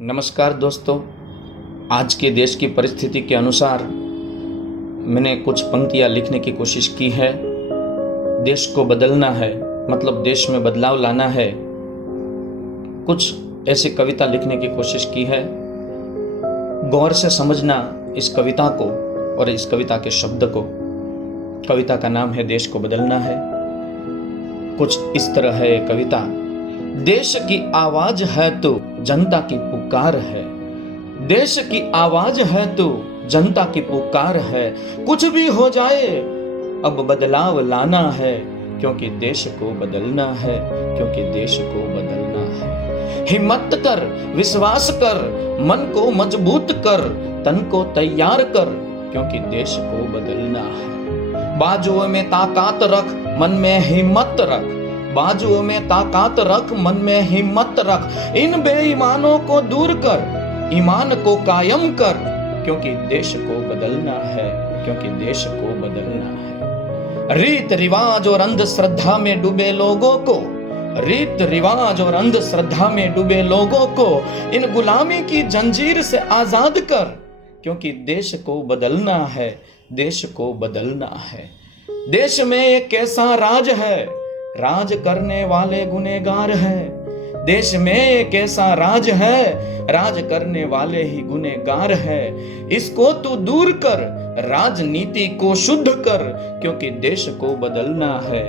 नमस्कार दोस्तों, आज के देश की परिस्थिति के अनुसार मैंने कुछ पंक्तियाँ लिखने की कोशिश की है। देश को बदलना है, मतलब देश में बदलाव लाना है। कुछ ऐसी कविता लिखने की कोशिश की है। गौर से समझना इस कविता को और इस कविता के शब्द को। कविता का नाम है देश को बदलना है। कुछ इस तरह है ये कविता। देश की आवाज है तो जनता की पुकार है। देश की आवाज है तो जनता की पुकार है। कुछ भी हो जाए अब बदलाव लाना है, क्योंकि देश को बदलना है, क्योंकि देश को बदलना है। हिम्मत कर, विश्वास कर, मन को मजबूत कर, तन को तैयार कर, क्योंकि देश को बदलना है। बाजुओं में ताकत रख, मन में हिम्मत रख। बाजुओं में ताकत रख, मन में हिम्मत रख। इन बेईमानों को दूर कर, ईमान को कायम कर, क्योंकि देश को बदलना है, क्योंकि देश को बदलना है। रीत रिवाज और अंधश्रद्धा में डूबे लोगों को, रीत रिवाज और अंधश्रद्धा में डूबे लोगों को इन गुलामी की जंजीर से आजाद कर, क्योंकि देश को बदलना है, देश को बदलना है। देश में एक ऐसा राज है, राज करने वाले गुनहगार हैं। देश में एक ऐसा राज है, राज करने वाले ही गुनहगार है। इसको तू दूर कर, राजनीति को शुद्ध कर, क्योंकि देश को बदलना है,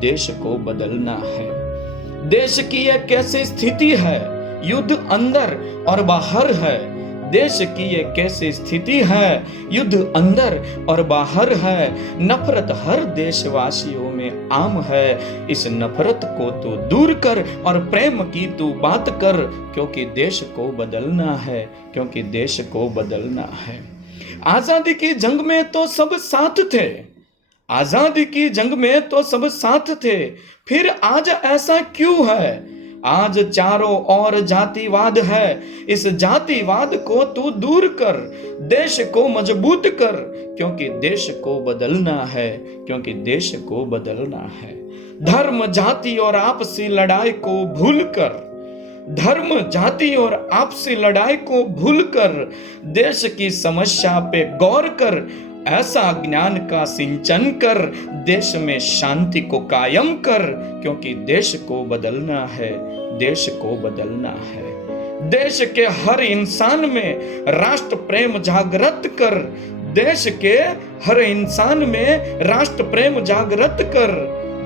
देश को बदलना है। देश की एक कैसी स्थिति है, युद्ध अंदर और बाहर है। देश की एक कैसी स्थिति है, युद्ध अंदर और बाहर है। नफरत हर देशवासियों में आम है। इस नफरत को तू दूर कर और प्रेम की तू बात कर, क्योंकि देश को बदलना है, क्योंकि देश को बदलना है। आजादी की जंग में तो सब साथ थे, आजादी की जंग में तो सब साथ थे, फिर आज ऐसा क्यों है? आज चारों ओर जातिवाद है। इस जातिवाद को तू दूर कर, देश को मजबूत कर, क्योंकि देश को बदलना है, क्योंकि देश को बदलना है। धर्म जाति और आपसी लड़ाई को भूल कर, धर्म जाति और आपसी लड़ाई को भूल कर, देश की समस्या पे गौर कर, ऐसा ज्ञान का सिंचन कर, देश में शांति को कायम कर, क्योंकि देश को बदलना है, देश को बदलना है। देश के हर इंसान में राष्ट्र प्रेम जागृत कर, देश के हर इंसान में राष्ट्र प्रेम जागृत कर,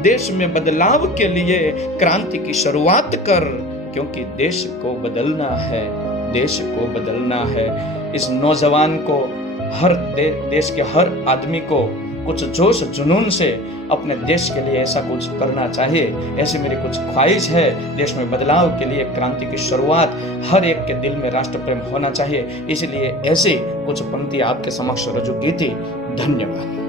देश में बदलाव के लिए क्रांति की शुरुआत कर, क्योंकि देश को बदलना है, देश को बदलना है। इस नौजवान को, हर देश के हर आदमी को कुछ जोश जुनून से अपने देश के लिए ऐसा कुछ करना चाहिए। ऐसी मेरी कुछ ख्वाहिश है। देश में बदलाव के लिए क्रांति की शुरुआत, हर एक के दिल में राष्ट्र प्रेम होना चाहिए। इसलिए ऐसी कुछ पंक्ति आपके समक्ष रजू की थी। धन्यवाद।